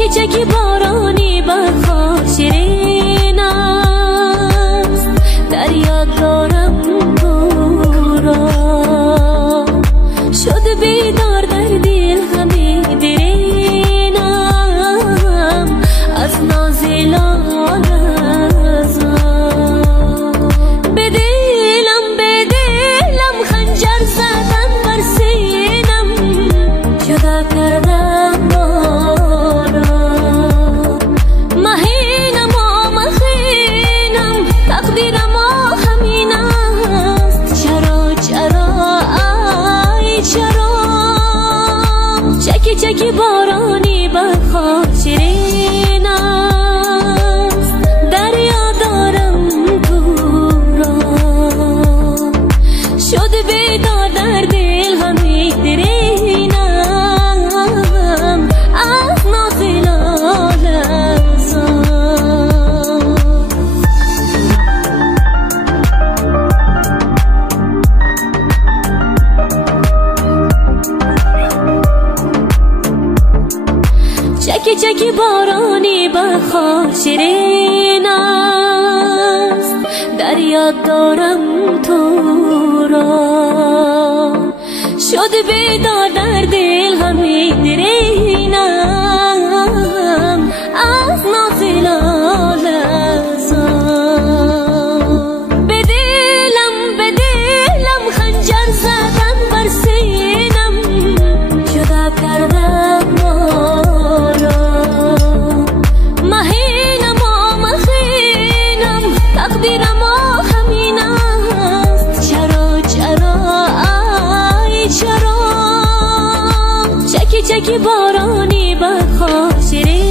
چکی چکی بارانی بخواه شیرین است، دریا دارم تو را. شد بیدار در دل همه درینم از ناز لالزا. به دلم خنجر زدن بر سینم، جدا کردم ما را. مهینم و مخینم، تقدیرم و همین است. چرا ای چرا چکی چکی بارانی بخواه شیرین است، دریا دارم تو را. شد بیدار در دل همه درینم از ناز لالزا. چکی چکی بارانی بخواه شیرین است، دریا دارم تو را. شد بیدار در دل همه درینم از ناز لالزا. به دلم خنجر زدن بر سینم، جدا کردم ما را. مهینم و مخینم، تقدیرم و همین است. چرا ای چرا چکی چکی بارانی بخواه شیرین